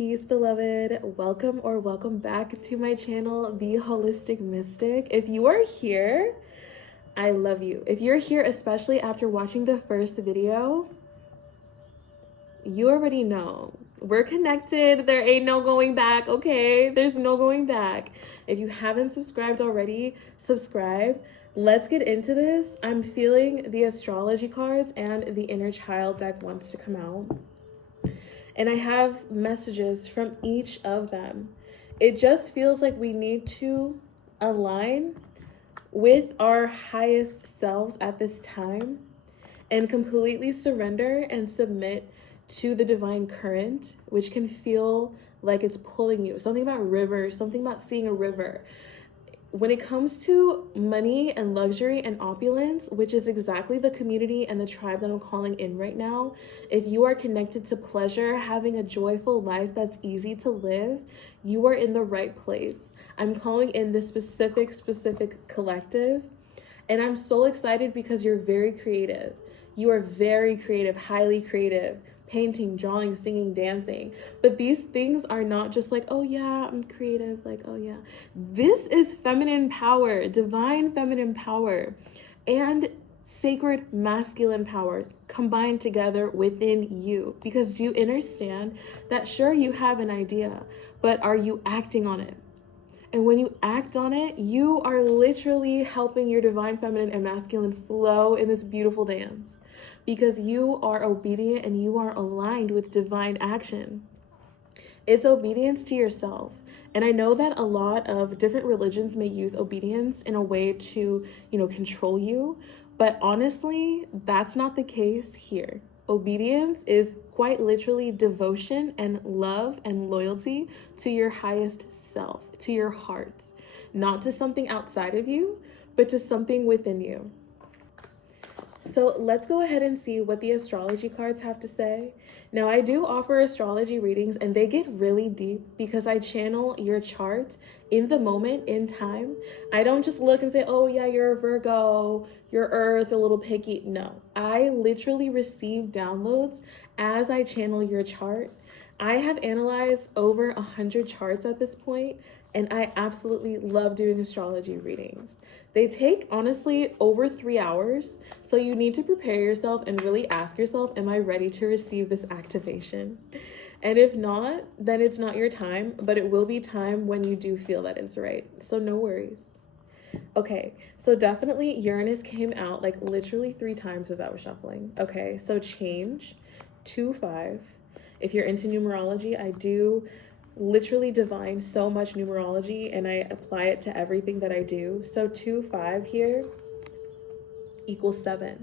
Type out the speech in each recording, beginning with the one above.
Peace, beloved. Welcome back to my channel, The Holistic Mystic. If you are here, I love you. If you're here, especially after watching the first video, you already know. We're connected. There ain't no going back, okay? There's no going back. If you haven't subscribed already, subscribe. Let's get into this. I'm feeling the astrology cards and the inner child deck wants to come out. And I have messages from each of them. It just feels like we need to align with our highest selves at this time and completely surrender and submit to the divine current, which can feel like it's pulling you. Something about rivers, something about seeing a river. When it comes to money and luxury and opulence, which is exactly the community and the tribe that I'm calling in right now, if you are connected to pleasure, having a joyful life that's easy to live, you are in the right place. I'm calling in this specific collective, and I'm so excited because you're very creative. You are very creative, highly creative. Painting, drawing, singing, dancing. But these things are not just like, oh yeah, I'm creative, like, oh yeah. This is feminine power, divine feminine power, and sacred masculine power combined together within you. Because do you understand that sure, you have an idea, but are you acting on it? And when you act on it, you are literally helping your divine feminine and masculine flow in this beautiful dance. Because you are obedient and you are aligned with divine action. It's obedience to yourself. And I know that a lot of different religions may use obedience in a way to, control you. But honestly, that's not the case here. Obedience is quite literally devotion and love and loyalty to your highest self, to your heart. Not to something outside of you, but to something within you. So let's go ahead and see what the astrology cards have to say. Now, I do offer astrology readings and they get really deep because I channel your chart in the moment, in time. I don't just look and say, oh yeah, you're a Virgo, you're Earth, a little picky. No, I literally receive downloads as I channel your chart. I have analyzed over 100 charts at this point, and I absolutely love doing astrology readings. They take, honestly, over 3 hours. So you need to prepare yourself and really ask yourself, am I ready to receive this activation? And if not, then it's not your time, but it will be time when you do feel that it's right. So no worries. Okay, so definitely Uranus came out like literally 3 times as I was shuffling. Okay, so change, 2-5. If you're into numerology, I do literally divine so much numerology and I apply it to everything that I do. So 2-5 here equals 7.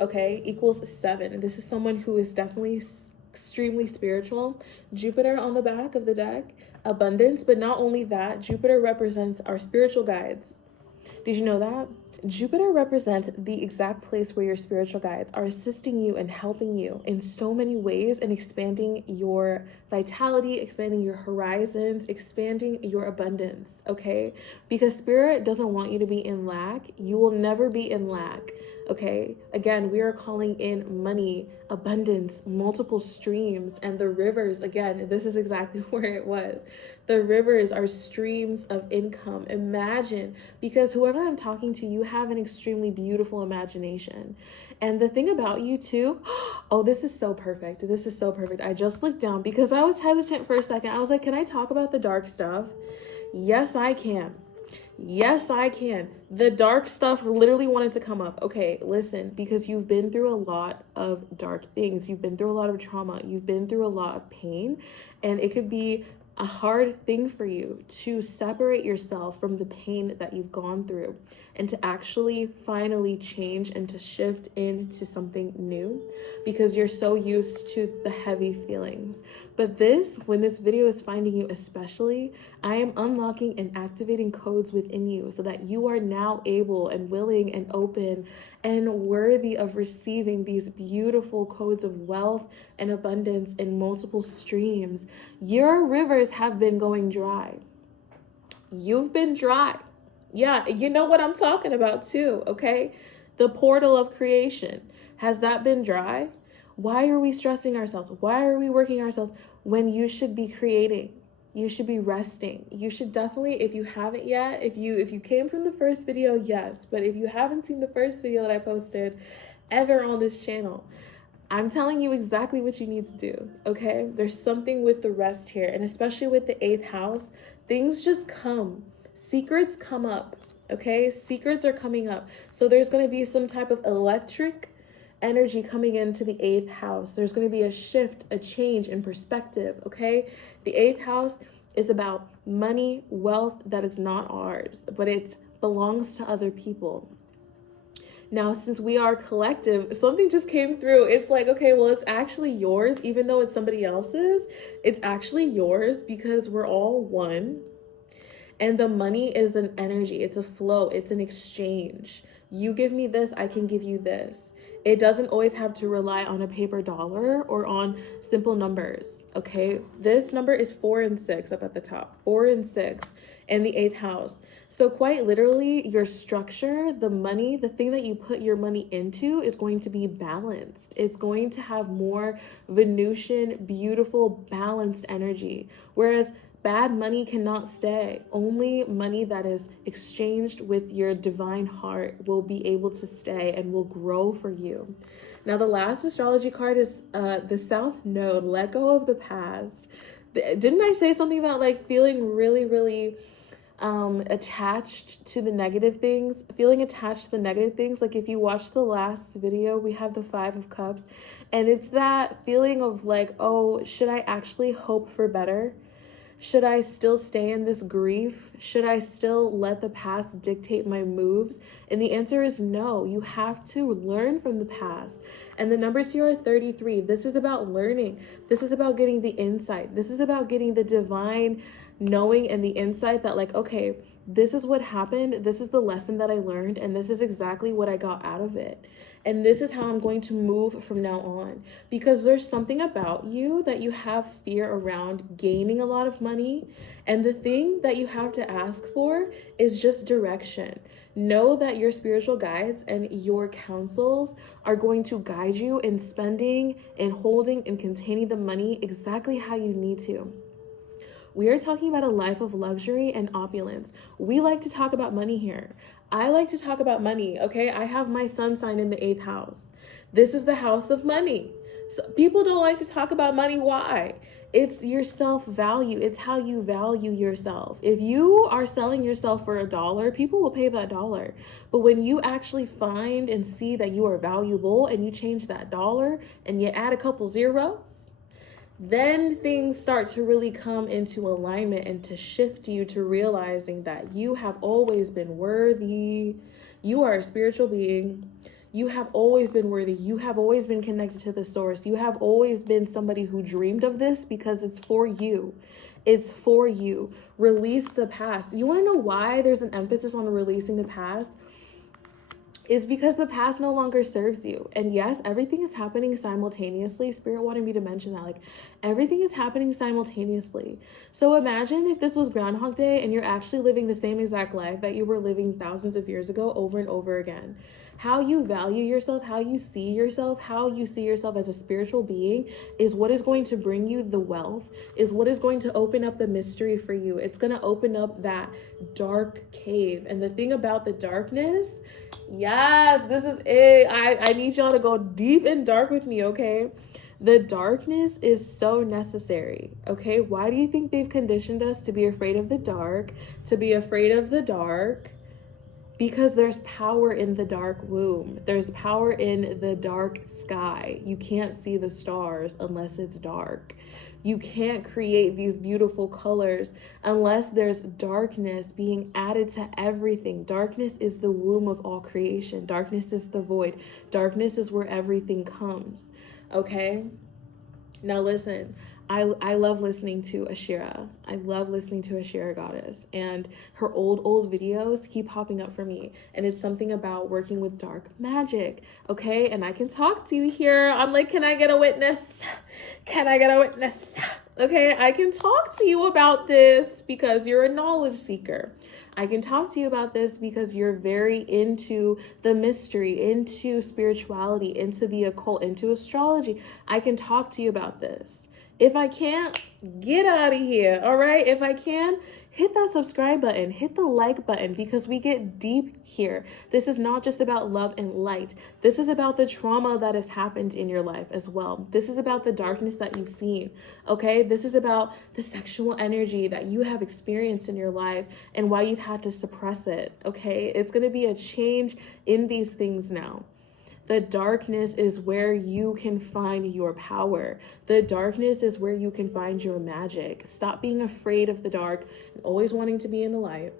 Okay, equals 7. And this is someone who is definitely extremely spiritual. Jupiter on the back of the deck, abundance, but not only that, Jupiter represents our spiritual guides. Did you know that? Jupiter represents the exact place where your spiritual guides are assisting you and helping you in so many ways and expanding your vitality, expanding your horizons, expanding your abundance, okay? Because spirit doesn't want you to be in lack. You will never be in lack, okay? Again, we are calling in money, abundance, multiple streams, and the rivers, again, this is exactly where it was. The rivers are streams of income. Imagine, because whoever I'm talking to, you have an extremely beautiful imagination. And the thing about you too, oh, this is so perfect. This is so perfect. I just looked down because I was hesitant for a second. I was like, can I talk about the dark stuff? Yes, I can. Yes, I can. The dark stuff literally wanted to come up. Okay, listen, because you've been through a lot of dark things. You've been through a lot of trauma. You've been through a lot of pain, and it could be a hard thing for you to separate yourself from the pain that you've gone through and to actually finally change and to shift into something new because you're so used to the heavy feelings. But when this video is finding you especially, I am unlocking and activating codes within you so that you are now able and willing and open and worthy of receiving these beautiful codes of wealth and abundance in multiple streams. Your rivers have been going dry. You've been dry. Yeah, you know what I'm talking about too, okay? The portal of creation. Has that been dry? Why are we stressing ourselves? Why are we working ourselves when you should be creating? You should be resting. You should definitely, if you haven't yet, if you came from the first video, yes. But if you haven't seen the first video that I posted ever on this channel, I'm telling you exactly what you need to do, okay? There's something with the rest here, and especially with the 8th house, things just come. Secrets come up, okay? Secrets are coming up. So there's going to be some type of electric energy coming into the 8th house. There's going to be a shift, a change in perspective, okay? The 8th house is about money, wealth that is not ours, but it belongs to other people. Now, since we are collective, something just came through. It's like, okay, well, it's actually yours, even though it's somebody else's. It's actually yours because we're all one. And the money is an energy. It's a flow. It's an exchange. You give me this, I can give you this. It doesn't always have to rely on a paper dollar or on simple numbers, okay? This number is 4 and 6 up at the top. 4 and 6 in the 8th house. So quite literally, your structure, the money, the thing that you put your money into is going to be balanced. It's going to have more Venusian, beautiful, balanced energy. Whereas bad money cannot stay. Only money that is exchanged with your divine heart will be able to stay and will grow for you. Now, the last astrology card is the South Node. Let go of the past. Didn't I say something about like feeling really, really attached to the negative things? Feeling attached to the negative things. Like if you watch the last video, we have the 5 of Cups. And it's that feeling of like, oh, should I actually hope for better? Should I still stay in this grief? Should I still let the past dictate my moves? And the answer is no. You have to learn from the past. And the numbers here are 33. This is about learning. This is about getting the insight. This is about getting the divine knowing and the insight that like, okay, this is what happened. This is the lesson that I learned. And this is exactly what I got out of it. And this is how I'm going to move from now on, because there's something about you that you have fear around gaining a lot of money. And the thing that you have to ask for is just direction. Know that your spiritual guides and your counsels are going to guide you in spending and holding and containing the money exactly how you need to. We are talking about a life of luxury and opulence. We like to talk about money here. I like to talk about money, okay? I have my sun sign in the 8th house. This is the house of money. So people don't like to talk about money. Why? It's your self-value. It's how you value yourself. If you are selling yourself for $1, people will pay that $1. But when you actually find and see that you are valuable and you change that $1 and you add a couple zeros, then things start to really come into alignment and to shift you to realizing that you have always been worthy. You are a spiritual being. You have always been worthy. You have always been connected to the source. You have always been somebody who dreamed of this because it's for you. It's for you. Release the past. You want to know why there's an emphasis on releasing the past? Is because the past no longer serves you. And yes, everything is happening simultaneously. Spirit wanted me to mention that, like, everything is happening simultaneously. So imagine if this was Groundhog Day and you're actually living the same exact life that you were living thousands of years ago over and over again. How you value yourself, how you see yourself as a spiritual being is what is going to bring you the wealth, is what is going to open up the mystery for you. It's going to open up that dark cave. And the thing about the darkness, yes, this is it. I need y'all to go deep and dark with me, okay? The darkness is so necessary, okay? Why do you think they've conditioned us to be afraid of the dark, to be afraid of the dark? Because there's power in the dark womb. There's power in the dark sky. You can't see the stars unless it's dark. You can't create these beautiful colors unless there's darkness being added to everything. Darkness is the womb of all creation. Darkness is the void. Darkness is where everything comes, okay? Now listen, I love listening to Ashira. I love listening to Ashira Goddess, and her old videos keep popping up for me. And it's something about working with dark magic, okay? And I can talk to you here. I'm like, can I get a witness? Can I get a witness? Okay, I can talk to you about this because you're a knowledge seeker. I can talk to you about this because you're very into the mystery, into spirituality, into the occult, into astrology. I can talk to you about this. If I can't, get out of here, all right? If I can, hit that subscribe button, hit the like button, because we get deep here. This is not just about love and light. This is about the trauma that has happened in your life as well. This is about the darkness that you've seen, okay? This is about the sexual energy that you have experienced in your life and why you've had to suppress it, okay? It's going to be a change in these things now. The darkness is where you can find your power. The darkness is where you can find your magic. Stop being afraid of the dark and always wanting to be in the light.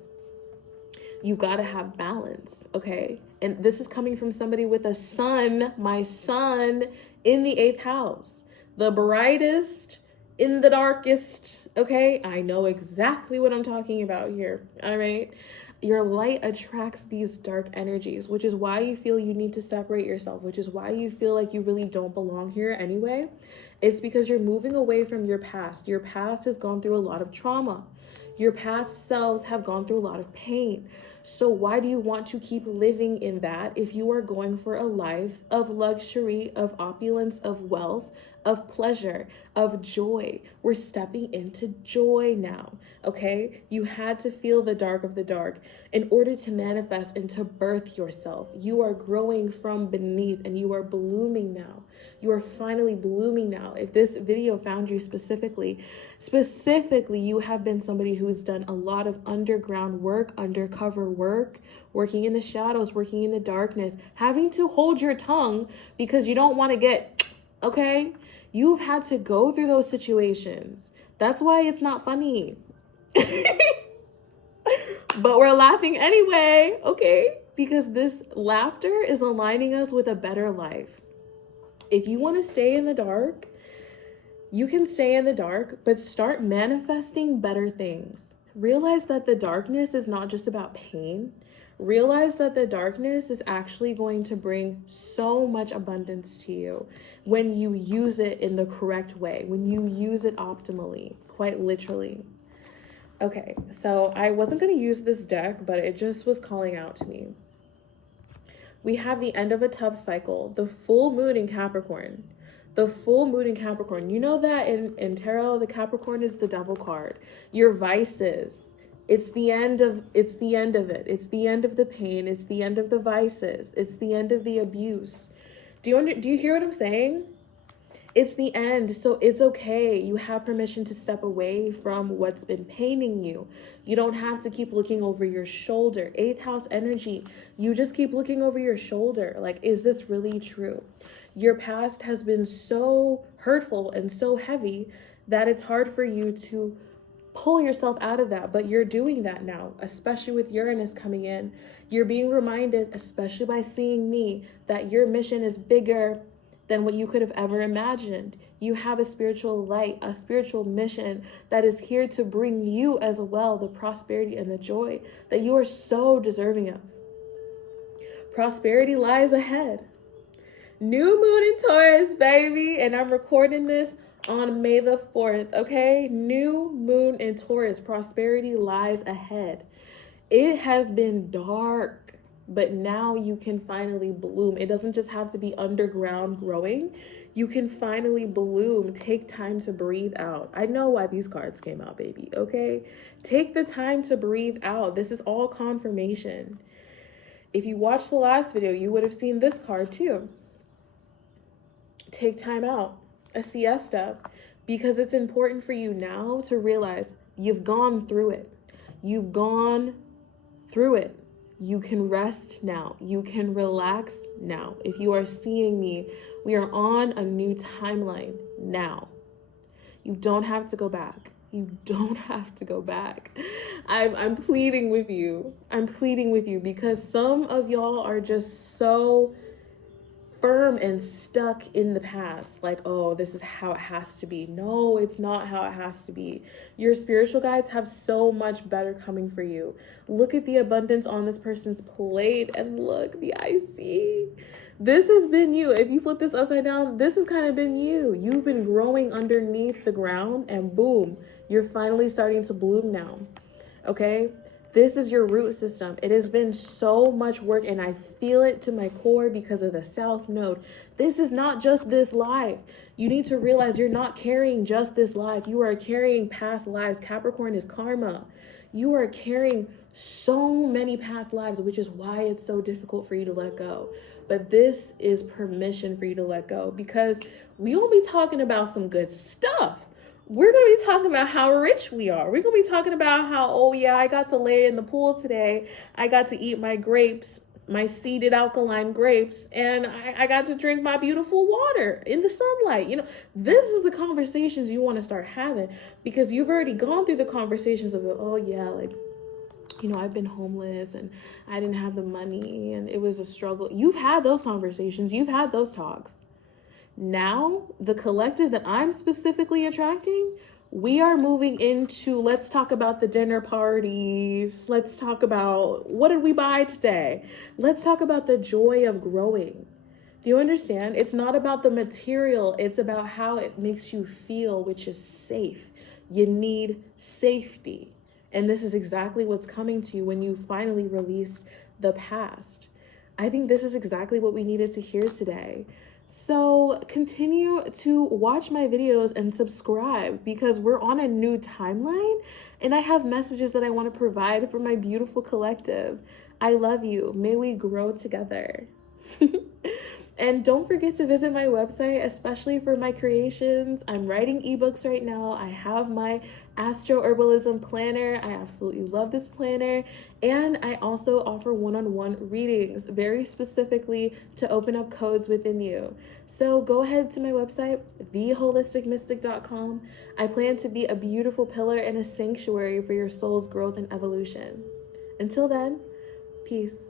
You got to have balance, okay? And this is coming from somebody with a sun, my sun, in the 8th house. The brightest in the darkest, okay? I know exactly what I'm talking about here, all right? Your light attracts these dark energies, which is why you feel you need to separate yourself, which is why you feel like you really don't belong here anyway. It's because you're moving away from your past. Your past has gone through a lot of trauma. Your past selves have gone through a lot of pain. So why do you want to keep living in that if you are going for a life of luxury, of opulence, of wealth, of pleasure, of joy? We're stepping into joy now, okay? You had to feel the dark of the dark in order to manifest and to birth yourself. You are growing from beneath and you are blooming now. You are finally blooming now. If this video found you specifically, you have been somebody who's done a lot of underground work, undercover work, working in the shadows, working in the darkness, having to hold your tongue because you don't want to get, okay? You've had to go through those situations. That's why it's not funny. But we're laughing anyway, okay? Because this laughter is aligning us with a better life. If you want to stay in the dark, you can stay in the dark, but start manifesting better things. Realize that the darkness is not just about pain. Realize that the darkness is actually going to bring so much abundance to you when you use it in the correct way, when you use it optimally, quite literally. Okay, so I wasn't going to use this deck, but it just was calling out to me. We have the end of a tough cycle, the full moon in Capricorn. The full moon in Capricorn. You know that in tarot, the Capricorn is the devil card. Your vices. It's the end of it. It's the end of the pain. It's the end of the vices. It's the end of the abuse. Do you hear what I'm saying? It's the end. So it's okay. You have permission to step away from what's been paining you. You don't have to keep looking over your shoulder. 8th house energy. You just keep looking over your shoulder. Like, is this really true? Your past has been so hurtful and so heavy that it's hard for you to pull yourself out of that, but you're doing that now, especially with Uranus coming in. You're being reminded, especially by seeing me, that your mission is bigger than what you could have ever imagined. You have a spiritual light, a spiritual mission that is here to bring you as well the prosperity and the joy that you are so deserving of. Prosperity lies ahead. New moon in Taurus, baby, and I'm recording this on May the 4th, okay? New moon in Taurus, prosperity lies ahead. It has been dark, but now you can finally bloom. It doesn't just have to be underground growing. You can finally bloom. Take time to breathe out. I know why these cards came out, baby, okay? Take the time to breathe out. This is all confirmation. If you watched the last video, you would have seen this card too. Take time out, a siesta, because it's important for you now to realize you've gone through it. You've gone through it. You can rest now. You can relax now. If you are seeing me, we are on a new timeline now. You don't have to go back. You don't have to go back. I'm pleading with you. I'm pleading with you because some of y'all are just so firm and stuck in the past. Like, oh, this is how it has to be. No, it's not how it has to be. Your spiritual guides have so much better coming for you. Look at the abundance on this person's plate and look, the IC. This has been you. If you flip this upside down, this has kind of been you. You've been growing underneath the ground and boom, you're finally starting to bloom now. Okay? This is your root system. It has been so much work, and I feel it to my core because of the South Node. This is not just this life. You need to realize you're not carrying just this life. You are carrying past lives. Capricorn is karma. You are carrying so many past lives, which is why it's so difficult for you to let go. But this is permission for you to let go, because we won't be talking about some good stuff. We're going to be talking about how rich we are. We're going to be talking about how, oh yeah, I got to lay in the pool today. I got to eat my grapes, my seeded alkaline grapes, and I got to drink my beautiful water in the sunlight. You know, this is the conversations you want to start having, because you've already gone through the conversations of, oh yeah, like, you know, I've been homeless and I didn't have the money and it was a struggle. You've had those conversations. You've had those talks. Now, the collective that I'm specifically attracting, we are moving into, let's talk about the dinner parties. Let's talk about, what did we buy today? Let's talk about the joy of growing. Do you understand? It's not about the material. It's about how it makes you feel, which is safe. You need safety. And this is exactly what's coming to you when you finally release the past. I think this is exactly what we needed to hear today. So continue to watch my videos and subscribe, because we're on a new timeline and I have messages that I want to provide for my beautiful collective. I love you. May we grow together. And don't forget to visit my website, especially for my creations. I'm writing ebooks right now. I have my Astro Herbalism planner. I absolutely love this planner. And I also offer one-on-one readings, very specifically to open up codes within you. So go ahead to my website, theholisticmystic.com. I plan to be a beautiful pillar and a sanctuary for your soul's growth and evolution. Until then, peace.